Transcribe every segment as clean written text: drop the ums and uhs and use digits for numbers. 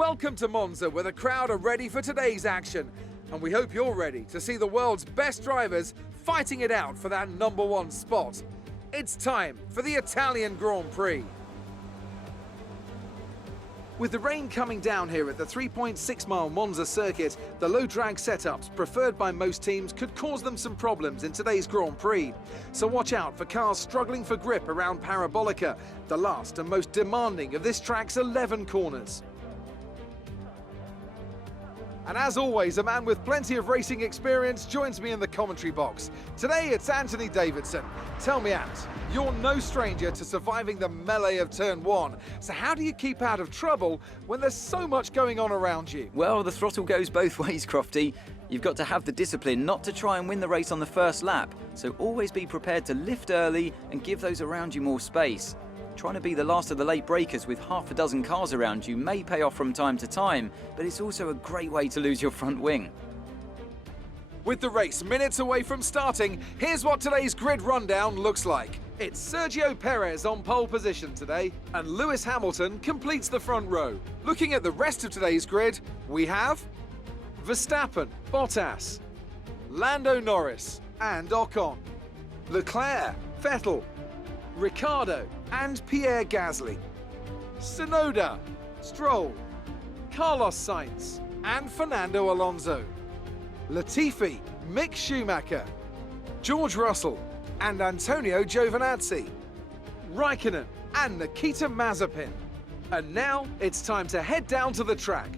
Welcome to Monza, where the crowd are ready for today's action. And we hope you're ready to see the world's best drivers fighting it out for that #1 spot. It's time for the Italian Grand Prix. With the rain coming down here at the 3.6-mile Monza circuit, the low drag setups preferred by most teams could cause them some problems in today's Grand Prix. So watch out for cars struggling for grip around Parabolica, the last and most demanding of this track's 11 corners. And as always, a man with plenty of racing experience joins me in the commentary box. Today it's Anthony Davidson. Tell me, Ant, you're no stranger to surviving the melee of turn 1. So how do you keep out of trouble when there's so much going on around you? Well, the throttle goes both ways, Crofty. You've got to have the discipline not to try and win the race on the first lap. So always be prepared to lift early and give those around you more space. Trying to be the last of the late breakers with half a dozen cars around you may pay off from time to time, but it's also a great way to lose your front wing. With the race minutes away from starting, here's what today's grid rundown looks like. It's Sergio Perez on pole position today, and Lewis Hamilton completes the front row. Looking at the rest of today's grid, we have Verstappen, Bottas, Lando Norris and Ocon, Leclerc, Vettel, Ricciardo and Pierre Gasly, Tsunoda, Stroll, Carlos Sainz and Fernando Alonso, Latifi, Mick Schumacher, George Russell and Antonio Giovinazzi, Raikkonen and Nikita Mazepin. And now it's time to head down to the track.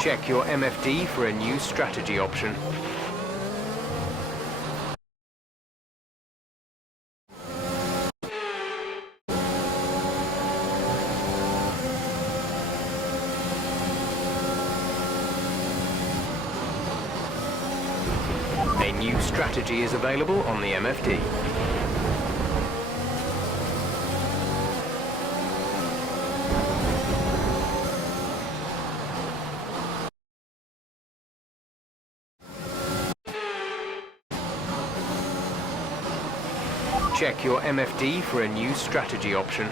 Check your MFD for a new strategy option. A new strategy is available on the MFD. Check your MFD for a new strategy option.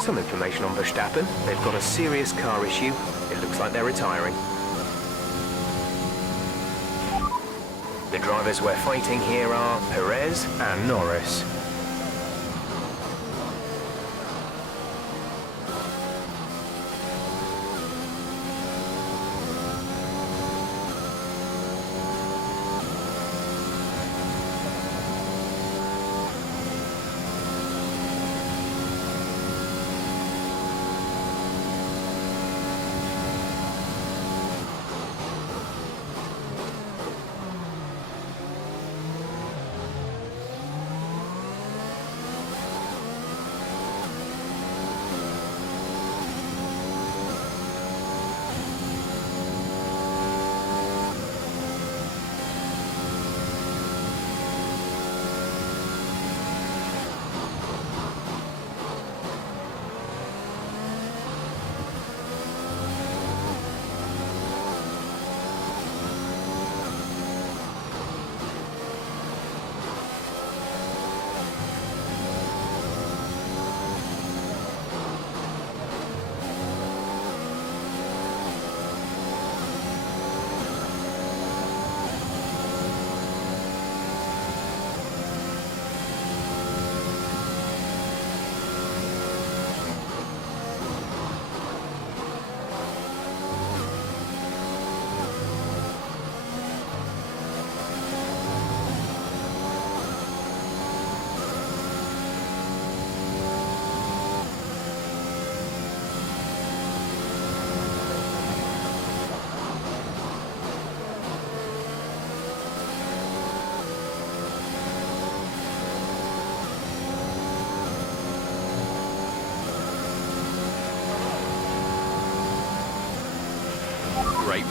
Some information on Verstappen. They've got a serious car issue. It looks like they're retiring. The drivers we're fighting here are Perez and Norris.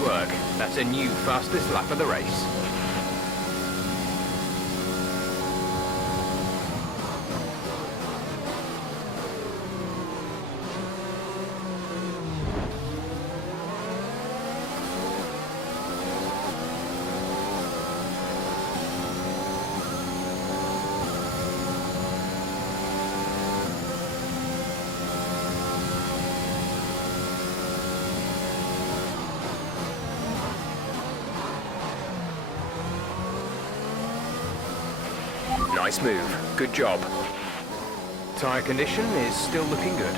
work. That's a new fastest lap of the race. Nice move. Good job. Tyre condition is still looking good.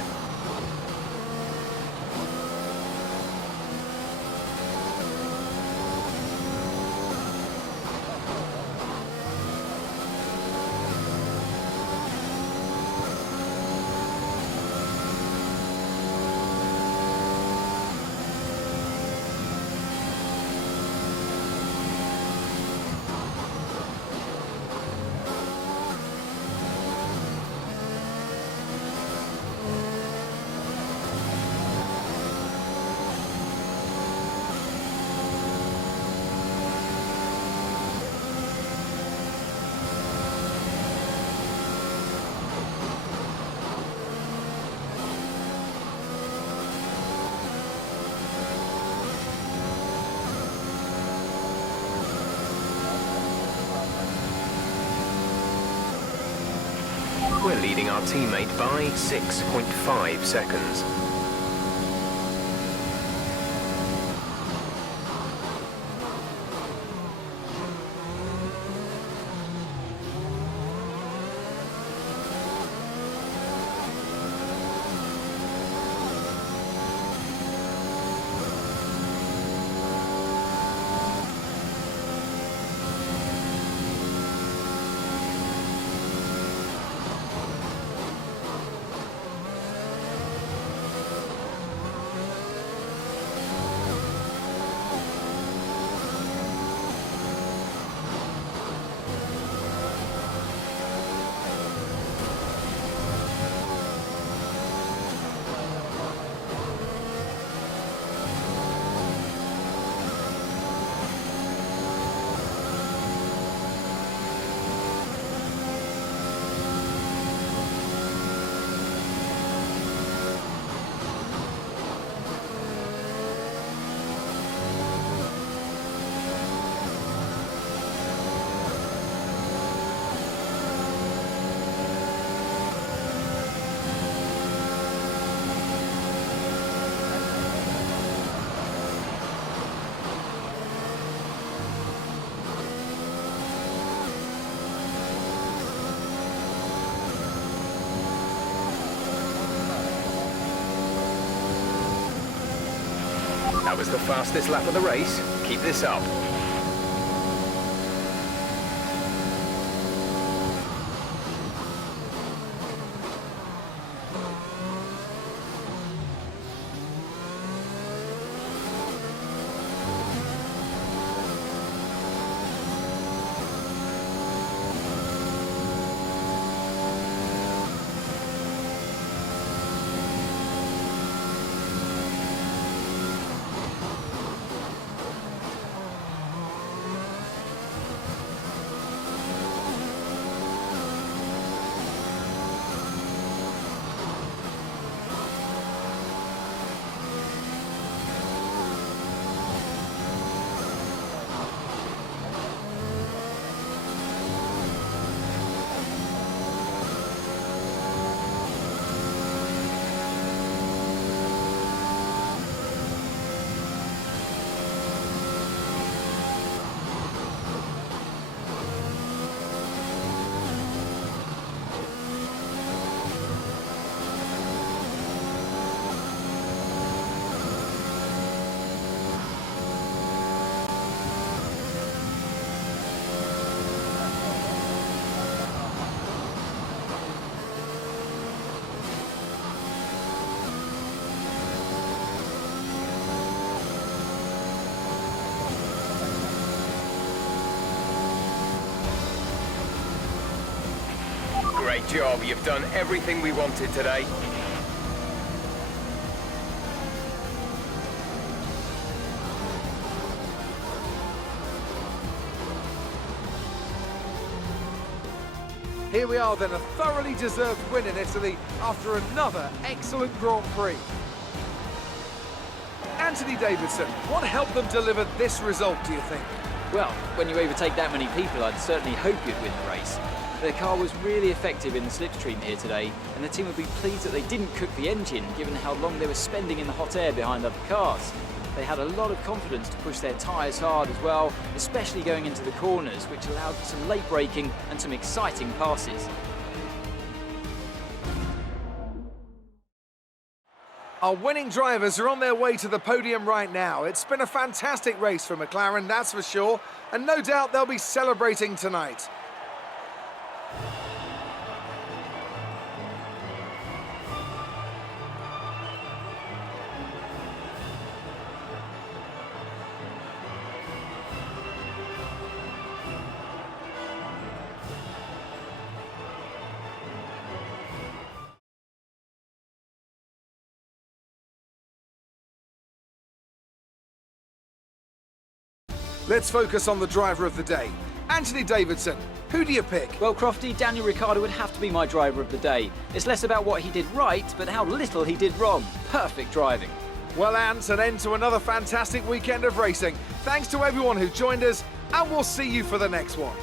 We're leading our teammate by 6.5 seconds. That was the fastest lap of the race. Keep this up. Great job. You've done everything we wanted today. Here we are then, a thoroughly deserved win in Italy after another excellent Grand Prix. Anthony Davidson, what helped them deliver this result, do you think? Well, when you overtake that many people, I'd certainly hope you'd win the race. Their car was really effective in the slipstream here today, and the team would be pleased that they didn't cook the engine, given how long they were spending in the hot air behind other cars. They had a lot of confidence to push their tyres hard as well, especially going into the corners, which allowed some late braking and some exciting passes. Our winning drivers are on their way to the podium right now. It's been a fantastic race for McLaren, that's for sure, and no doubt they'll be celebrating tonight. Let's focus on the driver of the day. Anthony Davidson, who do you pick? Well, Crofty, Daniel Ricciardo would have to be my driver of the day. It's less about what he did right, but how little he did wrong. Perfect driving. Well, Ant, an end to another fantastic weekend of racing. Thanks to everyone who joined us, and we'll see you for the next one.